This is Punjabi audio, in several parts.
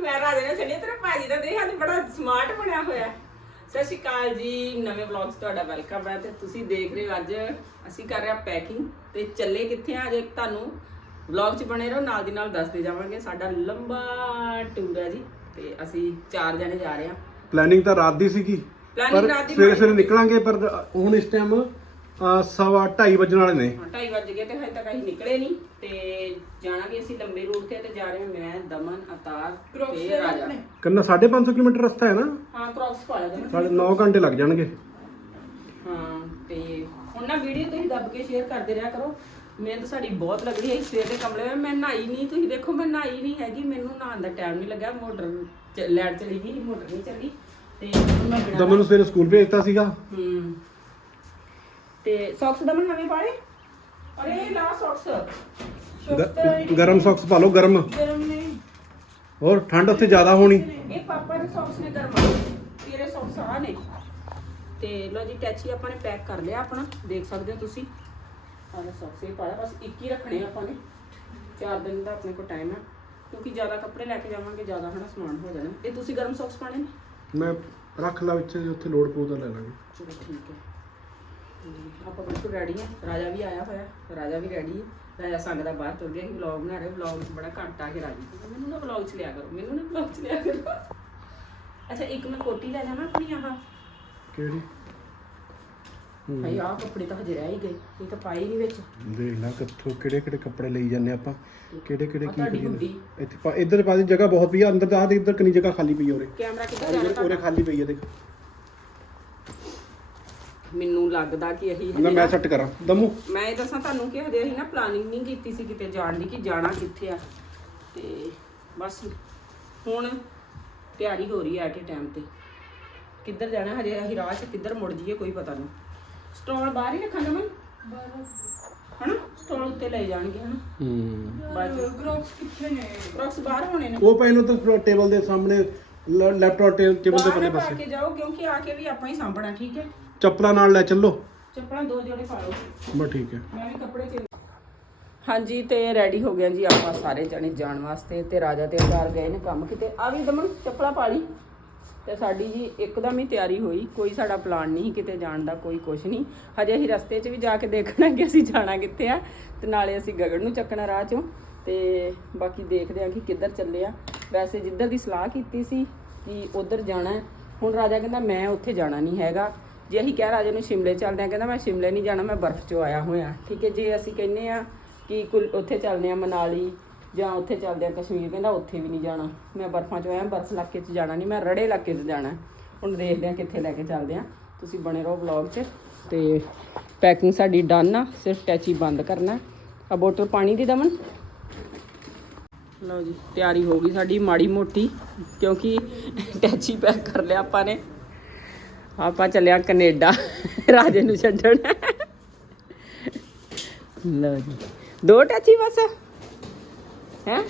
ਮੈਂ ਰਾਜੇ ਨੇ ਛੱਡਿਆ ਤੇਰਾ ਭਾਜੀ ਦਾ ਦੇਖ ਅੱਜ ਬੜਾ ਸਮਾਰਟ ਬਣਿਆ ਹੋਇਆ। ਸਤਿ ਸ਼੍ਰੀ ਅਕਾਲ ਜੀ ਨਵੇਂ ਵਲੌਗ 'ਚ ਤੁਹਾਡਾ ਵੈਲਕਮ ਹੈ ਤੇ ਤੁਸੀਂ ਦੇਖ ਰਹੇ ਹੋ ਅੱਜ ਅਸੀਂ ਕਰ ਰਹੇ ਪੈਕਿੰਗ ਤੇ ਚੱਲੇ ਕਿੱਥੇ ਆ? ਅਜੇ ਤੁਹਾਨੂੰ ਵਲੌਗ 'ਚ ਬਣੇ ਰਹੋ ਨਾਲ ਦੀ ਨਾਲ ਦੱਸਦੇ ਜਾਵਾਂਗੇ। ਸਾਡਾ ਲੰਬਾ ਟੂਰ ਹੈ ਜੀ ਤੇ ਅਸੀਂ ਚਾਰ ਜਣੇ ਜਾ ਰਹੇ ਹਾਂ। ਪਲੈਨਿੰਗ ਤਾਂ ਰਾਤ ਦੀ ਸੀਗੀ Planning ਪਰ ਰਾਤ ਦੀ ਸਵੇਰੇ ਸਵੇਰੇ ਨਿਕਲਾਂਗੇ ਪਰ ਹੁਣ ਇਸ ਟਾਈਮ ਸਵਾ 2:30 ਵੱਜਣ ਵਾਲੇ ਨੇ। ਹਾਂ, ਢਾਈ ਵੱਜ ਗਏ ਤੇ ਹਜੇ ਤੱਕ ਅਸੀਂ ਨਿਕਲੇ ਨਹੀਂ ਤੇ ਜਾਣਾ ਵੀ ਅਸੀਂ ਲੰਬੇ ਰੂਟ ਤੇ ਤੇ ਜਾ ਰਹੇ ਹਾਂ ਮੈਂ ਦਮਨ ਅਤਾਰ ਤੇ ਰਾਜਾ। ਕੰਨਾ 550 ਕਿਲੋਮੀਟਰ ਰਸਤਾ ਹੈ ਨਾ? ਹਾਂ ਕ੍ਰੌਕਸ ਪਾ ਲਿਆ ਦਮਨ। ਸਾਡੇ 9 ਘੰਟੇ ਲੱਗ ਜਾਣਗੇ। ਹਾਂ ਤੇ ਹੁਣ ਨਾ ਵੀਡੀਓ ਤੁਸੀਂ ਦੱਬ ਕੇ ਸ਼ੇਅਰ ਕਰਦੇ ਰਿਹਾ ਕਰੋ। ਮਿਹਨਤ ਸਾਡੀ ਬਹੁਤ ਲੱਗਦੀ ਹੈ ਸਵੇਰ ਦੇ ਕਮਲੇ ਵਿੱਚ ਮੈਂ ਨਹਾਈ ਨਹੀਂ ਤੁਸੀਂ ਦੇਖੋ ਮੈਂ ਨਹਾਈ ਨਹੀਂ ਹੈਗੀ ਮੈਨੂੰ ਨਹਾਉਣ ਦਾ ਟਾਈਮ ਨਹੀਂ ਲੱਗਾ ਮੋਟਰ ਲੈਟ ਚਲੀ ਗਈ ਮੋਟਰ ਨਹੀਂ ਚੱਲੀ ਤੇ ਹੁਣ ਮੈਂ ਬਿਨਾਂ ਦਮਨ ਨੂੰ ਸਵੇਰੇ ਸਕੂਲ ਭੇਜਤਾ ਸੀਗਾ। ਹੂੰ। ਤੇ ਸੌਕਸ ਦਮਨ ਨਵੇਂ ਪਾਲੇ ਅਰੇ ਲਾ ਸੌਕਸ ਗ- ਗਰਮ ਸੌਕਸ ਪਾ ਲਓ ਗਰਮ। ਗਰਮ ਨੇ ਹੋਰ ਠੰਡ ਉੱਥੇ ਜ਼ਿਆਦਾ ਹੋਣੀ। ਇਹ ਪਾਪਾ ਦੇ ਸੌਕਸ ਨੇ ਗਰਮ ਤੇਰੇ ਸੌਕਸ ਆ ਨੇ। ਤੇ ਲੋ ਜੀ ਟੈਚੀ ਆਪਾਂ ਨੇ ਪੈਕ ਕਰ ਲਿਆ ਆਪਣਾ। ਦੇਖ ਸਕਦੇ ਹੋ ਤੁਸੀਂ। ਆਹ ਸੌਕਸ ਇਹ ਪਾਇਆ ਬਸ ਇੱਕ ਹੀ ਰੱਖਣੇ ਆ ਆਪਾਂ ਨੇ। ਚਾਰ ਦਿਨ ਦਾ ਆਪਣੇ ਕੋਲ ਟਾਈਮ ਹੈ ਕਿਉਂਕਿ ਜ਼ਿਆਦਾ ਕੱਪੜੇ ਲੈ ਕੇ ਜਾਵਾਂਗੇ ਜ਼ਿਆਦਾ ਹਨਾ ਸਮਾਨ ਹੋ ਜਾਣਾ। ਇਹ ਤੁਸੀਂ ਗਰਮ ਸੌਕਸ ਪਾਣੇ ਨੇ? ਮੈਂ ਰੱਖ ਲਾ ਵਿੱਚ ਜੇ ਉੱਥੇ ਲੋਡ ਪਊ ਤਾਂ ਲੈ ਲਾਂਗੇ। ਚਲੋ ਠੀਕ ਹੈ। ਆਪਾਂ ਬਿਲਕੁਲ ਰੈਡੀ ਹਾਂ। ਰਾਜਾ ਵੀ ਆਇਆ ਹੋਇਆ ਰਾਜਾ ਵੀ ਰੈਡੀ ਹੈ। ਰਾਜਾ ਸੰਗ ਦਾ ਬਾਹਰ ਤੁਰ ਗਿਆ ਸੀ ਵਲੌਗ ਬਣਾ ਰਹੇ ਵਲੌਗ 'ਚ ਬੜਾ ਘੱਟ ਆ ਕੇ ਰਾਜੀ। ਮੈਨੂੰ ਨਾ ਵਲੌਗ 'ਚ ਲਿਆ ਕਰੋ ਮੈਨੂੰ ਨਾ ਵਲੌਗ 'ਚ ਲਿਆ ਕਰੋ। ਅੱਛਾ ਇੱਕ ਮੈਂ ਕੋਟੀ ਲੈ ਜਾਵਾਂ ਆਪਣੀ ਆਹ? ਕਿਹੜੀ? ਭਾਈ ਆਹ ਕੱਪੜੇ ਤਾਂ ਹਜੇ ਰਹਿ ਹੀ ਗਏ ਇਹ ਤਾਂ ਪਾਈ ਨਹੀਂ ਵਿੱਚ। ਦੇਖ ਲੈ ਕਿੱਥੋਂ ਕਿਹੜੇ ਕਿਹੜੇ ਕੱਪੜੇ ਲਈ ਜਾਂਦੇ ਆਪਾਂ ਕਿਹੜੇ ਕਿਹੜੇ ਆਹ ਕੀ ਤੁਹਾਡੀ ਕਰੀ ਜਾਂਦੇ ਗੁੱਡੀ। ਇੱਥੇ ਪਾ ਇੱਧਰ ਪਾ ਦੀ ਜਗ੍ਹਾ ਬਹੁਤ ਪਈ ਆ ਅੰਦਰ ਤਾਂ ਆ ਦੇ ਇੱਧਰ ਕਿੰਨੀ ਜਗ੍ਹਾ ਖਾਲੀ ਪਈ ਆ ਉਰੇ। ਕੈਮਰਾ ਕਿੱਧਰ ਆਹ ਜਾਣਾ ਉਰੇ ਤੁਹਾਡਾ? ਖਾਲੀ ਪਈ ਆ ਦੇਖ। ਮੈਨੂੰ ਲੱਗਦਾ ਕਿ ਅਸੀਂ ਮੈਂ ਮੈਂ ਸੈੱਟ ਕਰਾਂ। ਦਮੂ। ਮੈਂ ਇਹ ਦੱਸਾਂ ਤੁਹਾਨੂੰ ਕਿ ਹਜੇ ਅਸੀਂ ਨਾ ਪਲਾਨਿੰਗ ਨਹੀਂ ਕੀਤੀ ਸੀ ਕਿਤੇ ਜਾਣ ਦੀ ਕਿ ਜਾਣਾ ਕਿੱਥੇ ਆ। ਤੇ ਬਸ ਹੁਣ ਤਿਆਰੀ ਹੋ ਰਹੀ ਹੈ ਐਟ ਟਾਈਮ ਤੇ। ਕਿੱਧਰ ਜਾਣਾ ਹਜੇ ਅਸੀਂ ਰਾਹ 'ਚ ਕਿੱਧਰ ਮੁੜ ਜਾਈਏ ਕੋਈ ਪਤਾ ਨਹੀਂ। ਸਟਾਲ ਬਾਹਰ ਹੀ ਰੱਖਾਂਗੇ ਮੈਂ ਹਨਾ? ਸਟਾਲ ਉੱਤੇ ਲੈ ਜਾਣਗੇ ਹਨਾ? ਹੂੰ। ਬਾਅਦ ਕ੍ਰੌਕਸ ਕਿੱਥੇ ਨੇ? ਕ੍ਰੌਕਸ ਬਾਹਰ ਹੋਣੇ ਨੇ। ਉਹ ਨੂੰ ਤਾਂ ਟੇਬਲ ਦੇ ਸਾਹਮਣੇ ਲੈਪਟਾਪ ਟੇਬਲ ਦੇ ਬਾਹਰ ਪਰੇ ਪਾ ਪਾਸੇ। ਕੇ ਜਾਓ ਕਿਉਂਕਿ ਆ ਕੇ ਵੀ ਆਪਾਂ ਹੀ ਸਾਂਭਣਾ ਠੀਕ ਹੈ? ਚੱਪਲਾਂ ਨਾਲ ਲੈ ਚੱਲੋ। ਚੱਪਲਾਂ ਦੋ ਜੋੜੇ ਪਾ ਲਓ। ਬਸ ਠੀਕ ਹੈ। ਮੈਂ ਵੀ ਕੱਪੜੇ ਚੇਂਜ ਹਾਂਜੀ ਤੇ ਰੈਡੀ ਹੋ ਗਏ ਜੀ ਆਪਾਂ ਸਾਰੇ ਜਣੇ ਜਾਣ ਵਾਸਤੇ ਤੇ ਰਾਜਾ ਤੇ ਅਵਤਾਰ ਗਏ ਨੇ ਕੰਮ ਕਿਤੇ। ਆ ਵੀ ਦਮਨ ਚੱਪਲਾਂ ਪਾ ਲਈ। ਤੇ ਸਾਡੀ ਜੀ ਇੱਕਦਮ ਹੀ ਤਿਆਰੀ ਹੋਈ। ਕੋਈ ਸਾਡਾ ਪਲਾਨ ਨਹੀਂ ਕਿਤੇ ਜਾਣ ਦਾ ਕੋਈ ਕੁਛ ਨਹੀਂ। ਹਜੇ ਅਸੀਂ ਰਸਤੇ 'ਚ ਵੀ ਜਾ ਕੇ ਦੇਖਣਾ ਕਿ ਅਸੀਂ ਜਾਣਾ ਕਿੱਥੇ ਆ। ਤੇ ਨਾਲੇ ਅਸੀਂ ਗਗਨ ਨੂੰ ਚੱਕਣਾ ਰਾਹ 'ਚੋਂ। ਤੇ ਬਾਕੀ ਦੇਖਦੇ ਆ ਕਿ ਕਿੱਧਰ ਚੱਲੇ ਆ। ਵੈਸੇ ਜਿੱਧਰ ਦੀ ਸਲਾਹ ਕੀਤੀ ਸੀ ਕਿ ਉਧਰ ਜਾਣਾ। ਹੁਣ ਰਾਜਾ ਕਹਿੰਦਾ ਮੈਂ ਉੱਥੇ ਜਾਣਾ ਨਹੀਂ ਹੈਗਾ। ਜੇ ਅਸੀਂ ਕਹਿ ਰਾਜੇ ਨੂੰ ਸ਼ਿਮਲੇ ਚੱਲਦੇ ਆ ਕਹਿੰਦਾ ਮੈਂ ਸ਼ਿਮਲੇ ਨਹੀਂ ਜਾਣਾ, ਮੈਂ ਬਰਫ਼ 'ਚੋਂ ਆਇਆ ਹੋਇਆ। ਠੀਕ ਹੈ, ਜੇ ਅਸੀਂ ਕਹਿੰਨੇ ਆ ਕਿ ਕੁਲ ਉੱਥੇ ਚੱਲਦੇ ਆ ਮਨਾਲੀ ਜਾਂ ਉੱਥੇ ਚੱਲਦੇ ਆ ਕਸ਼ਮੀਰ, ਕਹਿੰਦਾ ਉੱਥੇ ਵੀ ਨਹੀਂ ਜਾਣਾ। ਮੈਂ ਬਰਫ਼ਾਂ 'ਚੋਂ ਆਇਆ, ਬਰਫ਼ ਇਲਾਕੇ 'ਚ ਜਾਣਾ ਨਹੀਂ, ਮੈਂ ਰੜੇ ਇਲਾਕੇ 'ਚ ਜਾਣਾ। ਹੁਣ ਦੇਖਦੇ ਆ ਕਿੱਥੇ ਲੈ ਕੇ ਚੱਲਦੇ ਆ ਤੁਸੀਂ ਬਣੇ ਰਹੋ ਵਲੌਗ 'ਚ ਤੇ ਪੈਕਿੰਗ ਸਾਡੀ ਡਨ ਆ, ਸਿਰਫ ਟੈਚੀ ਬੰਦ ਕਰਨਾ। ਆ ਬੋਤਲ ਪਾਣੀ ਦੀ ਦਮਨ? ਲਓ ਜੀ, ਤਿਆਰੀ ਹੋ ਗਈ ਸਾਡੀ ਮਾੜੀ ਮੋਟੀ, ਕਿਉਂਕਿ ਟੈਚੀ ਪੈਕ ਕਰ ਲਿਆ ਆਪਾਂ ਨੇ। ਆਪਾਂ ਚੱਲਿਆ ਕੈਨੇਡਾ ਰਾਜੇ ਨੂੰ ਛੱਡਣ। ਲਓ ਜੀ। ਦੋ ਟੈਚੀ ਬਸ। ਹੈ?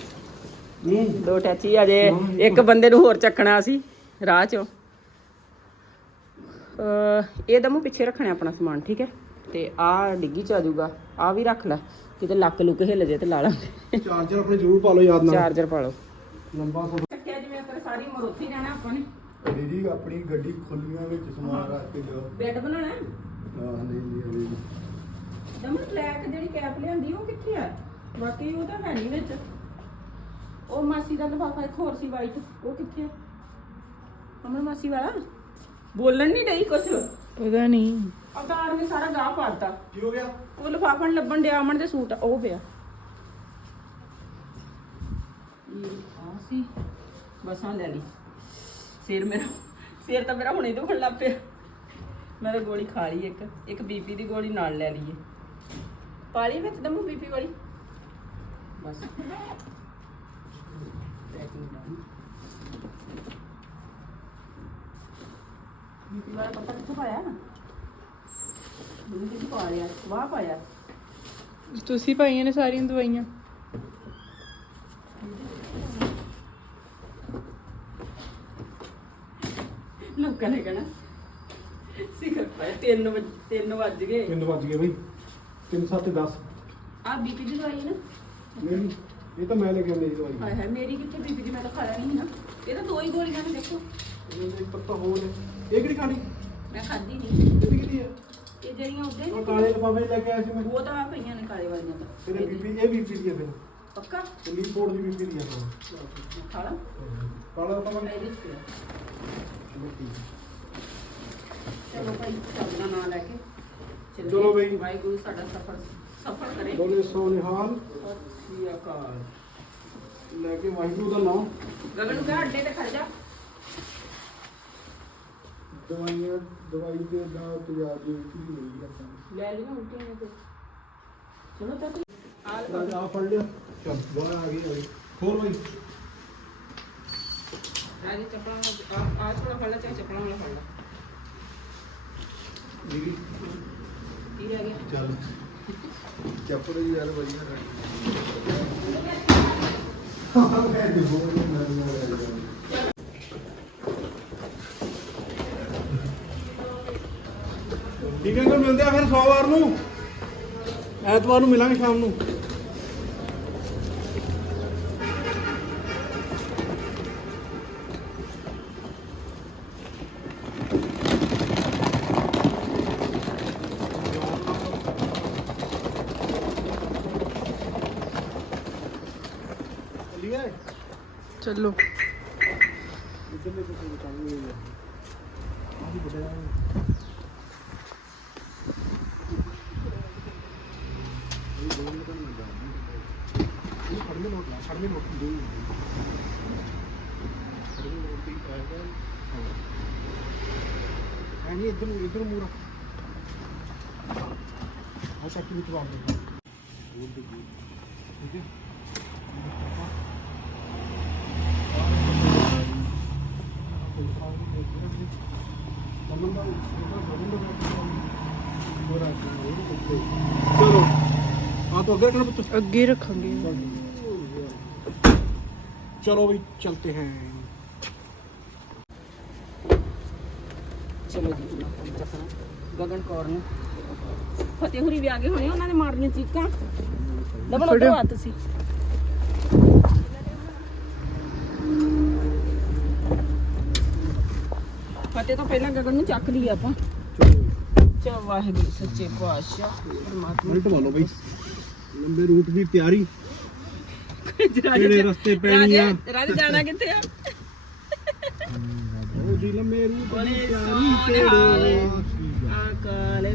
ਦੋ ਟੈਚੀ ਅਜੇ ਇੱਕ ਬੰਦੇ ਨੂੰ ਹੋਰ ਚੱਕਣਾ ਸੀ ਰਾਹ ਚੋਂ। ਇਹ ਦਮੂ ਪਿੱਛੇ ਰੱਖਣਾ ਆਪਣਾ ਸਮਾਨ ਠੀਕ ਹੈ? ਤੇ ਆ ਡਿੱਗੀ ਚ ਆ ਜਾਊਗਾ। ਆ ਵੀ ਰੱਖ ਲੈ। ਕਿਤੇ ਲੱਕ ਲੁੱਕ ਹਿੱਲ ਜੇ ਤੇ ਲਾ ਲਾਂਗੇ ਚਾਰਜਰ ਆਪਣੇ ਜ਼ਰੂਰ ਪਾ ਲਓ ਯਾਦ ਨਾਲ। ਚਾਰਜਰ ਪਾ ਲਓ। ਲੰਬਾ ਸੋ ਰੱਖਿਆ ਜਿਵੇਂ ਤੇਰੇ ਸਾਰੀ ਉਮਰ ਉੱਥੇ ਹੀ ਰਹਿਣਾ ਆਪਾਂ ਨੇ ਦੀਦੀ ਆਪਣੀ ਗੱਡੀ ਖੁੱਲੀਆਂ ਵਿੱਚ ਸਮਾਨ ਰੱਖ ਕੇ ਜਾਓ। ਬੈੱਡ ਬਣਾਉਣਾ ਹੈ? ਨਹੀਂ ਨਹੀਂ ਨਹੀਂ ਦਮਨ ਟਰੈਕ ਜਿਹੜੀ ਕੈਪ ਲਿਆਂਦੀ ਉਹ ਕਿੱਥੇ ਆ? ਬਾਕੀ ਉਹ ਤਾਂ ਹੈ ਨਹੀਂ ਵਿੱਚ। ਉਹ ਮਾਸੀ ਦਾ ਲਿਫਾਫਾ ਇੱਕ ਹੋਰ ਸੀ ਵਾਈਟ ਉਹ ਕਿੱਥੇ ਆ? ਅਮਰ ਮਾਸੀ ਵਾਲਾ? ਬੋਲਣ ਨਹੀਂ ਡਈ ਕੁਛ। ਪਤਾ ਨਹੀਂ ਅਵਤਾਰ ਨੇ ਸਾਰਾ ਗਾਹ ਪਾਤਾ ਕੀ ਹੋ ਗਿਆ? ਉਹ ਲਿਫਾਫਾ ਨੀ ਲੱਭਣ ਡਿਆ ਅਮਨ ਦੇ ਸੂਟ ਉਹ ਪਿਆ। ਇਹ ਆ ਸੀ। ਬਸ ਲੈ ਲਈ। ਸਿਰ ਮੇਰਾ ਸਿਰ ਤਾਂ ਮੇਰਾ ਹੁਣੇ ਦੁਖਣ ਲੱਗ ਪਿਆ। ਮੈਂ ਤਾਂ ਗੋਲੀ ਖਾ ਲਈ ਇੱਕ। ਇੱਕ ਬੀਪੀ ਦੀ ਗੋਲੀ ਨਾਲ ਲੈ ਲਈਏ। ਪਾ ਲਈ ਵਿੱਚ ਦਮੂ ਬੀਪੀ ਵਾਲੀ? ਬਸ। ਬੀਪੀ ਵਾਲਾ ਪਤਾ ਕਿੱਥੋਂ ਪਾਇਆ ਮੈਨੂੰ ਕਿੱਥੇ ਪਾ ਲਿਆ? ਵਾਹ ਪਾਇਆ। ਤੁਸੀਂ ਪਾਈਆਂ ਨੇ ਸਾਰੀਆਂ ਦਵਾਈਆਂ। ਲੋਕਾਂ ਨੇ ਕਹਿਣਾ ਸਿਖਰ ਪਾਇਆ 3 ਵਜੇ 3 ਵੱਜ ਗਏ। ਕਿੰਨੇ ਵੱਜ ਗਏ ਬਈ। 3 7 10 ਆ ਬੀਪੀ ਦੀ ਦਵਾਈ ਨਾ? ਮੇਰੀ ਇਹ ਤਾਂ ਮੈਂ ਲੈ ਕੇ ਆਉਂਦੀ ਸੀ ਦਵਾਈ। ਹਾਏ ਹਾਏ ਮੇਰੀ ਕਿੱਥੇ ਬੀਪੀ ਦੀ? ਮੈਂ ਤਾਂ ਖਾਇਆ ਨਹੀਂ ਨਾ। ਗੋਲੀਆਂ ਨੂੰ ਦੇਖੋ। ਇਹਦੇ ਪੱਤਾ ਹੋਰ ਹੈ। ਇਹ ਕਿਹੜੀ ਕਾਂਡੀ ਮੈਂ ਖਾਧੀ ਨਹੀਂ। ਇਹ ਵੀ ਕਿਹੜੀ ਹੈ? ਇਹ ਜਿਹੜੀਆਂ ਉਹ ਕਾਲੇ ਲਫਾਫੇ ਲੈ ਕੇ ਆਇਆ ਸੀ ਮੈਂ। ਉਹ ਤਾਂ ਪਈਆਂ ਨੇ ਕਾਲੇ ਵਾਲੀਆਂ ਤਾਂ। ਫਿਰ ਇਹ ਬੀਬੀ ਇਹ ਬੀਬੀ ਦੀ ਹੈ ਫਿਰ। ਪੱਕਾ? ਤੇ ਲੀਪੋਰਟ ਦੀ ਬੀਬੀ ਦੀ ਹੈ ਹਾਂ। ਖਾ ਲਾ। ਕਾਲਾ ਲਫਾਫਾ। ਇਹਦੇ ਚ ਪਿਆ। ਚਲੋ ਭਾਈ ਚੱਲਣਾ ਨਾ ਲੈ ਕੇ ਚੱਲੀਏ। ਚਲੋ ਬਈ। ਵਾਹਿਗੁਰੂ ਸਾਡਾ ਸਫਰ ਸਫਲ ਕਰੇ। ਬੋਲੇ ਸੋ ਨਿਹਾਲ ਸ਼੍ਰੀ ਅਕਾਲ। ਲੈ ਕੇ ਵਾਹਿਗੁਰੂ ਦਾ ਨਾਮ। ਗਗਨ ਨੂੰ ਕਹ ਅੱਡੇ ਤੇ ਖੜ ਜਾ। ਦਵਾਈਆਂ ਦਵਾਈ ਦੇ ਦਾ ਤਜਾਬ ਦੇ ਵਿੱਚ ਹੀ ਹੋਈ ਆਪਾਂ ਨੂੰ। ਲੈ ਲਿਆ ਉਲਟੀਆਂ ਨੇ ਤੇ। ਚਲੋ ਤਾਂ ਆ ਆ ਫੜ ਲਿਆ। ਚੱਲ ਬਾਹਰ ਆ ਗਈ ਆ ਗਈ। ਹੋਰ ਬਾਈ। ਰਾਜੇ ਚੱਪਲਾਂ ਵਾਲਾ ਆ ਆ ਥੋੜਾ ਫੜ ਲੈ ਚਾਹੇ ਚੱਪਲਾਂ ਵਾਲਾ ਫੜ ਲੈ ਜੀ ਕੀ ਰਹਿ ਗਿਆ ਚੱਲ ਚੱਪੜੇ ਯਾਰ ਵਧੀਆ ਰਹਿ ਹਾਂ ਮੈਂ ਤੇ ਬੋਲ ਨਾ ਨਾ ਠੀਕ ਹੈ ਕਿ ਮਿਲਦੇ ਆ ਫਿਰ ਸੋਮਵਾਰ ਨੂੰ ਐਤਵਾਰ ਨੂੰ ਮਿਲਾਂਗੇ ਸ਼ਾਮ ਨੂੰ ਚੱਲੋ। ਨਹੀਂ ਇੱਧਰ ਨੂੰ ਇੱਧਰ ਮੂਰਾ ਆ ਚੱਕੀ ਵਿੱਚ ਵਾਰ ਠੀਕ ਹੈ ਚਲੋ ਆ तो ਅੱਗੇ ਰੱਖਣਾ ਪੁੱਤ ਅੱਗੇ ਰੱਖਾਂਗੇ चलो भाई चलते हैं ਚਲੋ ਜੀ ਉਹਨਾਂ ਕੋਲ ਚੱਕਣਾ ਗਗਨ ਕੌਰ ਨੂੰ ਫਤਿਹ ਹੁਰੀ ਵੀ ਆ ਗਏ ਹੋਣੇ ਉਹਨਾਂ ਨੇ ਮਾਰਨੀਆਂ ਚੀਕਾਂ ਦਮਨ ਫੜਿਓ। ਉਧਰ ਆ ਤੁਸੀਂ ਫਤਿਹ ਤੋਂ ਪਹਿਲਾਂ ਗਗਨ ਨੂੰ ਚੱਕ ਲਈ ਆਪਾਂ। ਚਾ ਵਾਹਿਗੁਰੂ ਸੱਚੇ ਪਾਤਸ਼ਾਹ ਪਰਮਾਤਮਾ। ਮਿੰਟ ਵਾਲੋ ਬਈ। ਲੰਬੇ ਰੂਟ ਦੀ ਤਿਆਰੀ। ਕਿਹੜੇ ਰਸਤੇ ਪੈਣੀ ਆ? ਰਾਜੇ ਜਾਣਾ ਕਿੱਥੇ ਆ? ਉਹ ਜੀ ਲੰਮੇ ਰੂਟ ਦੀ ਤਿਆਰੀ ਤੇਰੇ ਅਕਾਲ।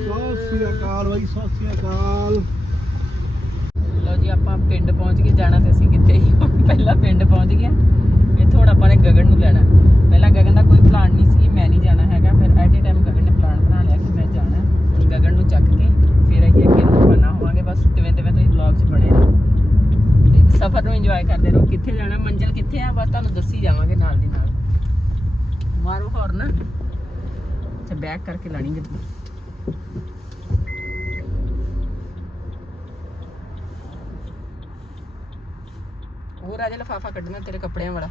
ਸੋਸੀ ਅਕਾਲ ਬਾਈ ਸੋਸੀ ਅਕਾਲ। ਲਓ ਜੀ ਆਪਾਂ ਪਿੰਡ ਪਹੁੰਚ ਕੇ ਜਾਣਾ ਤੇ ਅਸੀਂ ਕਿੱਥੇ? ਪਹਿਲਾਂ ਪਿੰਡ ਪਹੁੰਚ ਗਏ। ਇੱਥੋਂ ਹੁਣ ਆਪਾਂ ਨੇ ਗਗਨ ਨੂੰ ਲੈਣਾ। ਪਹਿਲਾਂ ਗਗਨ ਦਾ ਕੋਈ ਪਲਾਨ ਨਹੀਂ ਸੀ, ਮੈਂ ਨਹੀਂ ਜਾਣਾ ਹੈਗਾ। ਫਿਰ ਐਟ ਏ ਟਾਈਮ ਗਗਨ ਨੇ ਪਲਾਨ ਬਣਾ ਲਿਆ ਕਿ ਮੈਂ ਜਾਣਾ। ਗਗਨ ਨੂੰ ਚੱਕ ਕੇ ਫਿਰ ਅਸੀਂ ਅੱਗੇ ਨੂੰ ਰਵਾਨਾ ਹੋਵਾਂਗੇ। ਬਸ ਤਿਵੇਂ ਤਿਵੇਂ ਤੁਸੀਂ ਵਲੌਗ 'ਚ ਬਣੇ ਰਹੋ। ਸਫ਼ਰ ਨੂੰ ਇੰਜੋਏ ਕਰਦੇ ਰਹੋ। ਕਿੱਥੇ ਜਾਣਾ, ਮੰਜ਼ਿਲ ਕਿੱਥੇ ਆ, ਬਸ ਤੁਹਾਨੂੰ ਦੱਸੀ ਜਾਵਾਂਗੇ ਨਾਲ ਦੀ ਨਾਲ। ਮਾਰੋ ਹੌਰਨ ਅੱਛਾ ਬੈਕ ਕਰਕੇ ਲਾਣੀ ਗੱਡੀ। ਹੋਰ ਆ ਜਾ, ਲਫਾਫਾ ਕੱਢਣਾ ਤੇਰੇ ਕੱਪੜਿਆਂ ਵਾਲਾ।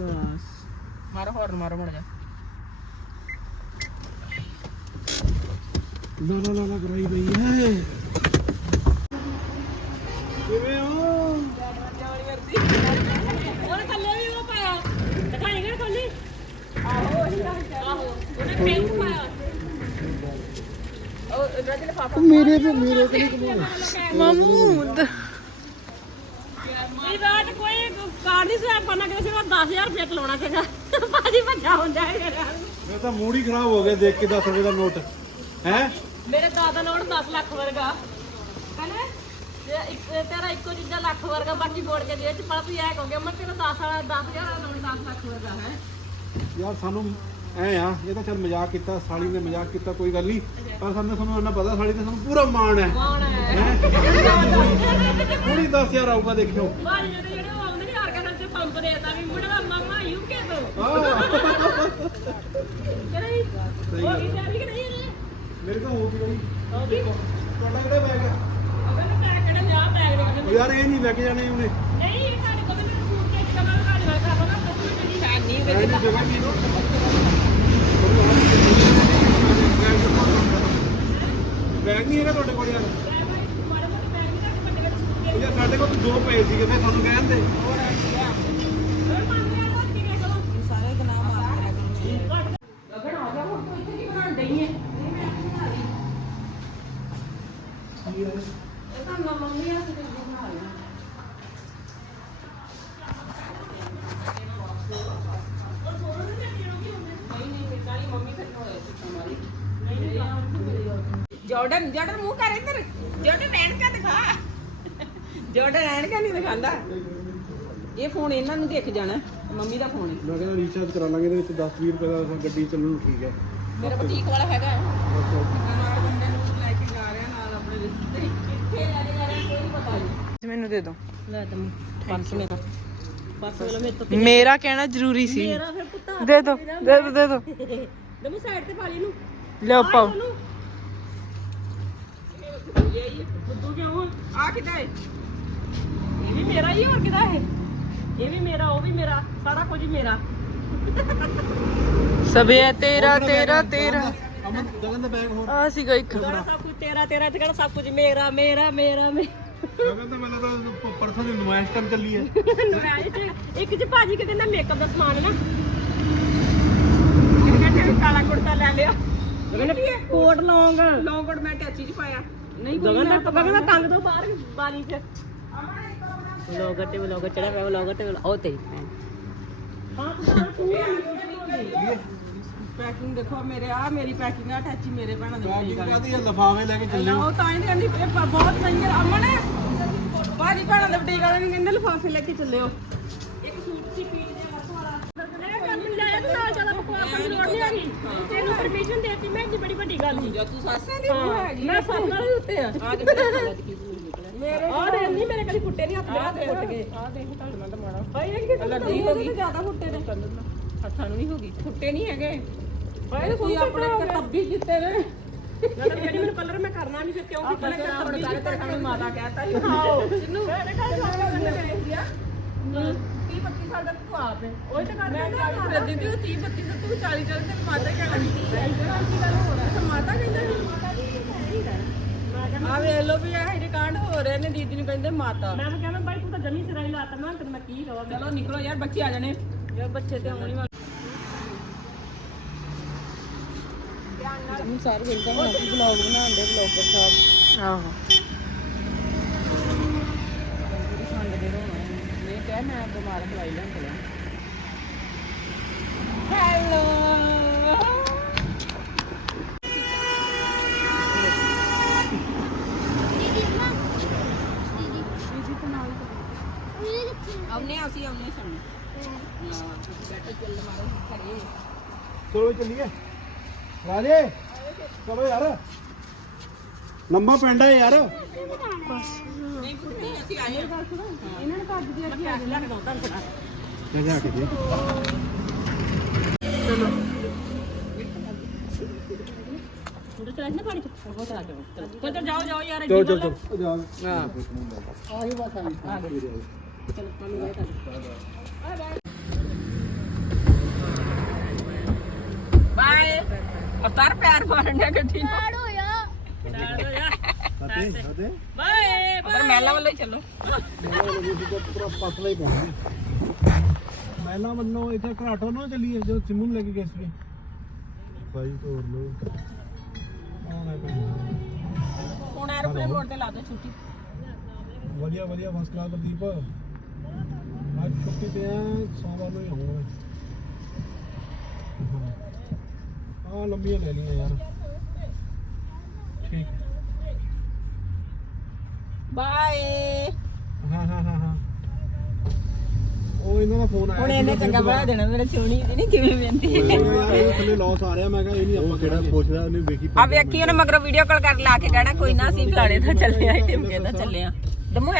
ਬਸ ਮਾਰੋ ਹੌਰਨ ਮਾਰੋ ਮੜ ਜਾ ਲਾ ਲਾ ਲਾ ਲਾ ਕਰਾਈ ਪਈ ਹੈ ਕਿਵੇਂ ਹੋ ਉਹਨੇ ਥੱਲੇ ਵੀ ਉਹ ਪਾਇਆ ਦਿਖਾਈ ਗਏ ਖੋਲੀ ਆਹੋ ਆਹੋ ਉਹਨੇ ਪਿੰਕ ਪਾਇਆ ਉਹ ਰਾਜੇ ਲਫਾਫਾ ਮੇਰੇ ਤੇ ਮੇਰੇ ਤੇ ਨਹੀਂ ਮਾਮੂ ਦ- ਇਹ ਰਾਤ ਕੋਈ ਕਾਰ ਨਹੀਂ ਸਵੈਪ ਕਰਨਾ ਕਿ ਸਿਰਫ 10000 ਰੁਪਏ ਲਾਉਣਾ ਚਾਹੀਦਾ ਬਾਜੀ ਭੱਜਾ ਹੁੰਦਾ ਹੈ ਮੇਰਾ ਮੇਰਾ ਤਾਂ ਮੂਡ ਹੀ ਖਰਾਬ ਹੋ ਗਿਆ ਦੇਖ ਕੇ 10 ਰੁਪਏ ਦਾ ਨੋਟ। ਹੈ? ਮੇਰੇ ਦਾਦਾ ਨੋਟ 10 ਲੱਖ ਵਰਗਾ। ਕਹਿੰਦੇ ਤੇ ਇੱਕ ਤੇਰਾ ਇੱਕੋ ਚੀਜ਼ਾਂ ਲੱਖ ਵਰਗਾ ਬਾਕੀ ਮੋੜ ਕੇ ਦੇ ਚ ਪਾ ਤੂੰ ਐ ਕਹੋਗੇ ਮੈਂ ਤੇਰਾ 10 ਵਾਲਾ 10000 ਦਾ ਨੋਟ 10 ਲੱਖ ਵਰਗਾ ਹੈ। ਯਾਰ ਸਾਨੂੰ ਐ ਆ ਇਹ ਤਾਂ ਚੱਲ ਮਜ਼ਾਕ ਕੀਤਾ ਸਾਲੀ ਨੇ ਮਜ਼ਾਕ ਕੀਤਾ ਕੋਈ ਗੱਲ ਨਹੀਂ। ਪਰ ਸਾਨੂੰ ਸਾਨੂੰ ਇੰਨਾ ਪਤਾ ਸਾਲੀ ਤੇ ਸਾਨੂੰ ਪੂਰਾ ਮਾਣ ਹੈ। ਕੌਣ ਹੈ। ਪੂਰੀ 10000 ਆਊਗਾ ਦੇਖਿਓ। ਜਿਹੜੇ ਯੂਕੇ ਤੋਂ ਆਹ, ਕਹਿੰਦੇ ਉਹ ਕੀ ਤਿਆਰੀ ਕਿ ਨਹੀਂ ਇਹਨੇ ਮੇਰੇ ਤਾਂ ਹੋ ਗਈ ਬਈ। ਹੋ ਗਈ? ਤੁਹਾਡਾ ਕਿਹੜਾ ਬੈਗ ਹੈ ਕਹਿੰਦੇ ਪੈਕ ਕਿਹੜਾ ਲਿਆ ਬੈਗ ਦੇ ਉਹ ਯਾਰ ਇਹ ਨਹੀਂ ਲੈ ਕੇ ਜਾਣੇ ਉਹਨੇ। ਨਹੀਂ ਇਹ ਸਾਡੇ ਕੋਲ ਮੇਰੇ ਸੂਟ ਕੇ ਕਮਾ ਲਗਾ ਦੇ ਕਰ ਲਓ ਨਾ ਪਸੂ ਜਿਹੜੀ ਹੈ ਨਹੀਂ ਐ ਨਹੀਂ ਜਗ੍ਹਾ ਨਹੀਂ ਬੈਗ ਨਹੀਂ ਹੈਗਾ ਤੁਹਾਡੇ ਕੋਲ ਯਾਰ। ਬੈਗ ਯਾਰ ਸਾਡੇ ਕੋਲ ਦੋ ਪਏ ਸੀਗੇ ਮੈਂ ਤੁਹਾਨੂੰ ਕਹਿਣ ਦੇ। ਜਾਰਡਨ ਜਾਰਡਨ ਮੂੰਹ ਕਰ ਇੱਧਰ। ਜਾਰਡਨ ਐਨਕਾਂ ਦਿਖਾ? ਜਾਰਡਨ ਐਨਕਾਂ ਨਹੀਂ ਦਿਖਾਉਂਦਾ? ਇਹ ਫੋਨ ਇਹਨਾਂ ਨੂੰ ਦੇਖ ਜਾਣਾ ਮੰਮੀ ਦਾ ਫੋਨ ਹੈ। ਮੈਂ ਕਹਿੰਦਾ ਰੀਚਾਰਜ ਕਰਾ ਲਾਂਗੇ ਇਹਦੇ ਵਿੱਚ 10 20 ਰੁਪਏ ਦਾ ਗੱਡੀ ਚੱਲਣ ਨੂੰ ਠੀਕ ਹੈ। ਮੇਰਾ ਬੁਟੀਕ ਵਾਲਾ ਹੈਗਾ ਹੈ। ਅੱਛਾ। ਨਾਲ ਬੰਦੇ ਨੂੰ ਲੈ ਕੇ ਜਾ ਰਿਹਾ ਨਾਲ ਆਪਣੇ ਰਿਸ਼ਤੇ। ਕਿੱਥੇ ਲੈ ਕੇ ਜਾ ਰਿਹਾ ਕੋਈ ਨਹੀਂ। ਪਤਾ ਜੀ ਮੈਨੂੰ ਦੇ ਦਿਓ। ਲੈ ਤਮ ਪਰਸ ਮੇਰਾ। ਕਹਿਣਾ ਜ਼ਰੂਰੀ ਸੀ। ਮੇਰਾ ਫਿਰ ਪੁੱਤਾ ਦੇ ਦਿਓ ਦੇ ਦਿਓ ਦੇ ਦਿਓ। ਦਮੂ ਸਾਈਡ ਤੇ ਪਾ ਲਈ ਨੂੰ ਲਿਓ ਪਾਓ ਇਹ ਬੁੱਧੂ ਕਿਉਂ ਆ ਕਿਦਾਂ ਹੈ ਇਹ ਵੀ ਮੇਰਾ ਹੀ ਹੋਰ ਕਿਹਦਾ ਹੈ ਇਹ ਵੀ ਮੇਰਾ ਉਹ ਵੀ ਮੇਰਾ ਸਾਰਾ ਕੁਝ ਹੀ ਮੇਰਾ। ਸਭੇ ਤੇਰਾ ਤੇਰਾ ਤੇਰਾ। ਅਮਨ ਗਗਨ ਦਾ ਬੈਗ ਹੋਰ। ਆ ਸੀਗਾ ਇੱਕ। ਸਾਰਾ ਸਭ ਕੁਝ ਤੇਰਾ ਤੇਰਾ ਤੇ ਕਹਿੰਦਾ ਸਭ ਕੁਝ ਮੇਰਾ ਮੇਰਾ ਮੇਰਾ ਮੇਰਾ ਗਗਨ ਤਾਂ ਮੈਨੂੰ ਤਾਂ ਪਰਸੋਂ ਦੀ ਨੁਮਾਇਸ਼ ਕਰਨ ਚੱਲੀ ਹੈ। ਮੈਂ ਇਹ- ਇੱਕ ਚ ਭਾਜੀ ਕਿ ਕਹਿੰਦਾ ਮੇਕਅਪ ਦਾ ਸਮਾਨ ਹੈ ਨਾ ਕਹਿੰਦੇ ਕਾਲਾ ਕੁੜਤਾ ਲੈ ਲਿਆ। ਕੋਟ ਲੌਂਗ। ਲੌਂਗੜ ਮੈਂ ਟੈਚੀ ਚ ਪਾਇਆ। ਨਹੀਂ ਕੋਈ ਗਗਨ ਦਾ ਗਗਨ ਦਾ ਟੰਗ ਤੋਂ ਬਾਹਰ ਬਾਰੀ ਚ ਵਲੋਗਰ ਤੇ ਵਲੋਗਰ ਚੜਾ ਪਿਆ ਵਲੋਗਰ ਤੇ vlog- ਉਹ ਤੇਰੀ ਭੈਣ। ਹਾਂ ਤੂੰ ਪੈਕਿੰਗ ਦੇਖੋ ਮੇਰੇ ਆ ਮੇਰੀ ਪੈਕਿੰਗ ਆ ਟੈਚੀ ਮੇਰੇ ਭੈਣਾਂ ਦੇ ਬੈਗ ਕਾਦੀ ਹੈ ਲਫਾਵੇ ਲੈ ਕੇ ਚੱਲੇ ਉਹ ਤਾਂ ਹੀ ਕਹਿੰਦੀ ਇਹ ਬ- ਬਹੁਤ ਮਹਿੰਗੇ ਅਮਨ। ਬਾਜੀ ਭੈਣਾਂ ਦੇ ਬੁਟੀਕ ਵਾਲੇ ਨੇ ਕਹਿੰਦੇ ਲਿਫਾਫੇ ਲੈ ਕੇ ਚੱਲਿਓ ਇੱਕ ਸੂਟ ਸੀ ਪੀਣ ਦੇ ਬਸ ਵਾਲਾ ਇਹ ਕੰਮ ਲਿਆਇਆ ਤੇ ਨਾਲ ਜ਼ਿਆਦਾ ਬਕਵਾਸ ਕਰਨ ਦੀ ਲੋੜ ਨਹੀਂ ਹੈਗੀ ਤੈਨੂੰ ਪਰਮਿਸ਼ਨ ਦੇਤੀ ਮੈਂ ਇੰਨੀ ਬੜੀ ਵੱਡੀ ਗੱਲ ਸੀ ਜੋ ਤੂੰ ਸਾਸਾਂ ਦੀ ਹਾਂ ਮੈਂ ਸੱਸ ਨਾਲ ਹੀ ਉੱਤੇ ਆ। ਆ ਦੇ ਮੇਰੇ ਆ ਦੇ ਨਹੀਂ ਮੇਰੇ ਕਦੀ ਕੁੱਟੇ ਨਹੀਂ ਹੱਥ ਮੇਰੇ ਹੱਥ ਕੁੱਟ ਗਏ ਆ ਦੇਖ ਤੁਹਾਡੇ ਨਾਲ ਤਾਂ ਮਾੜਾ। ਭਾਈ ਇਹ ਕਿਤੇ ਲੱਗੀ ਹੋ ਗਈ। ਜ਼ਿਆਦਾ ਕੁੱਟੇ ਨੇ। ਹੱਥਾਂ ਨੂੰ ਨਹੀਂ ਹੋ ਗਈ। ਫੁੱਟੇ ਨਹੀਂ ਹੈਗੇ। ਭਾਈ ਕੋਈ ਆਪਣੇ ਤੱਬੀ ਜਿੱਤੇ ਨੇ। ਜਿਹੜੀ ਮੈਨੂੰ ਕਲਰ ਮੈਂ ਕਰਨਾ ਨਹੀਂ ਫਿਰ ਕਿਉਂ ਕੀਤਾ? ਆਪਣੇ ਆਪਣੇ ਸਾਰੇ ਤੇਰੇ ਸਾਹਮਣੇ ਮਾਤਾ ਕਹਿਤਾ ਸੀ। ਆਓ ਜਿੰਨੂੰ ਮੇਰੇ ਘਰ ਸਾਰਾ ਬੰਦੇ ਕਰੇ ਸੀ ਆ? 30 32 ਸਾਲ ਦਾ ਤੂੰ ਆਪ ਹੈ। ਉਹ ਤਾਂ ਕਰ ਮੈਂ ਤਾਂ ਫਿਰਦੀ ਤੀ ਉਹ 30 32 ਸਾਲ ਤੂੰ 40 40 ਤੇ ਮਾਤਾ ਕਹਿ ਲੱਗੀ ਕੀ ਗੱਲ ਹੋ ਰਿਹਾ ਆ ਵੇਖ ਲੋ ਵੀ ਇਹ ਜਿਹੜੇ ਕਾਂਡ ਹੋ ਰਹੇ ਨੇ ਦੀਦੀ ਨੂੰ ਕਹਿੰਦੇ ਮਾਤਾ। ਮੈਂ ਤਾਂ ਕਹਿੰਦਾ ਬਾਈ ਤੂੰ ਤਾਂ ਜਮੀ ਸਿਰਾਈ ਲਾਤਾ ਮੈਂ ਤੇ ਮੈਂ ਕੀ ਕਹਾਂ ਚਲੋ ਨਿਕਲੋ ਯਾਰ ਬੱਚੇ ਆ ਜਾਣੇ। ਜੇ ਬੱਚੇ ਤੇ ਆਉਣੀ ਵਾਲੇ। ਸਾਰੇ ਵੇਖਦਾ ਹੁਣ ਅਸੀਂ ਵਲੌਗ ਬਣਾਉਂਦੇ ਵਲੌਗਰ ਸਾਹਿਬ। ਆਹੋ। ਸੰਗ ਦੇ ਰੋਣਾ ਨਹੀਂ ਕਹਿ ਮੈਂ ਬਿਮਾਰ ਦਵਾਈ ਲੈਣ ਚਲਿਆ ਹੈਲੋ ਆਉਨੇ ਅਸੀਂ ਆਉਨੇ ਸਾਹਮਣੇ ਹਾਂ ਤੁਸੀਂ ਬੈਠੋ ਚੱਲ ਮਾਰੋ ਘਰੇ ਚਲੋ ਚੱਲੀਏ ਰਾਜੇ ਚਲੋ ਯਾਰ ਲੰਮਾ ਪਿੰਡ ਹੈ ਯਾਰ ਨਹੀਂ ਪੁੱਤੀ ਅਸੀਂ ਆਏ ਹਾਂ ਇਹਨਾਂ ਨੇ ਕੱਢ ਦਿਆ ਜੀ ਅੱਜ ਲੱਗ ਦੋ ਤੁਹਾਨੂੰ ਸੁਣਾ ਲੈ ਜਾ ਕੇ ਦੇ ਉਹਦੇ ਚ ਨਾ ਪਾਣੀ ਚ ਉਹ ਤਾਂ ਆ ਜਾਓ ਚਲੋ ਚਲੋ ਜਾਓ ਜਾਓ ਯਾਰ ਚਲੋ ਚਲੋ ਚਲੋ ਜਾ ਹਾਂ ਬਾਏ ਅਵਤਾਰ ਪਿਆਰ ਮਾਰਨ ਡਿਆ ਗੱਡੀ ਨੂੰ। ਅਤੇ ਅਤੇ ਬਾਏ ਅਵਤਾਰ ਮਹਿਲਾ ਵੱਲੋਂ ਹੀ ਚੱਲੋ। ਪੂਰਾ ਪਤਲਾ ਹੀ ਪੈਣਾ ਮਹਿਲਾ ਮੰਨੋ ਇੱਥੇ ਘਰਾਟੋ ਨਾ ਚੱਲੀਏ ਜੋ ਸਿਮੂ ਨੂੰ ਲੈ ਕੇ ਗਏ ਸੀ ਭਾਈ ਤੋੜ ਲੋ ਆਉਣਾ ਪੈਣਾ ਹੁਣ ਐਰੋਪਲੇਨ ਮੋਡ ਤੇ ਲਾ ਦੋ ਛੁੱਟੀ। ਵਧੀਆ ਵਧੀਆ ਫਸਟ ਕਲਾਸ ਅੱਜ ਛੁੱਟੀ ਤੇ ਆ ਸੋਮਵਾਰ ਨੂੰ ਹੀ ਆਉਂਗਾ ਹਾਂ ਲੰਬੀਆਂ ਲੈ ਲਈਆਂ ਯਾਰ। ਠੀਕ। ਬਾਏ ਹਾਂ ਹਾਂ ਹਾਂ ਹਾਂ। ਉਹ ਇਹਨਾਂ ਦਾ ਫੋਨ ਆਇਆ ਹੁਣ ਇਹਨੇ ਚੰਗਾ ਬਣਾ ਦੇਣਾ ਮੇਰੇ ਚੋਣੀ ਦੀ ਨਹੀਂ ਕਿਵੇਂ ਵੇਂਦੀ ਯਾਰ ਇਹ ਥੱਲੇ ਲਾਸ ਆ ਰਿਹਾ ਮੈਂ ਕਿਹਾ ਇਹ ਨਹੀਂ ਆਪਾਂ ਕਿਹੜਾ ਪੁੱਛਦਾ ਉਹਨੇ ਵੇਖੀ ਆ ਵੇਖੀ ਉਹਨੇ ਮਗਰੋਂ ਵੀਡੀਓ ਕਾਲ ਕਰ ਲਾ ਕੇ ਕਹਿਣਾ ਕੋਈ ਨਾ ਅਸੀਂ ਫਲਾਣੇ ਚੱਲੇ ਆ ਟਿਮਕੇ ਚੱਲੇ ਆ। ਦਮੂ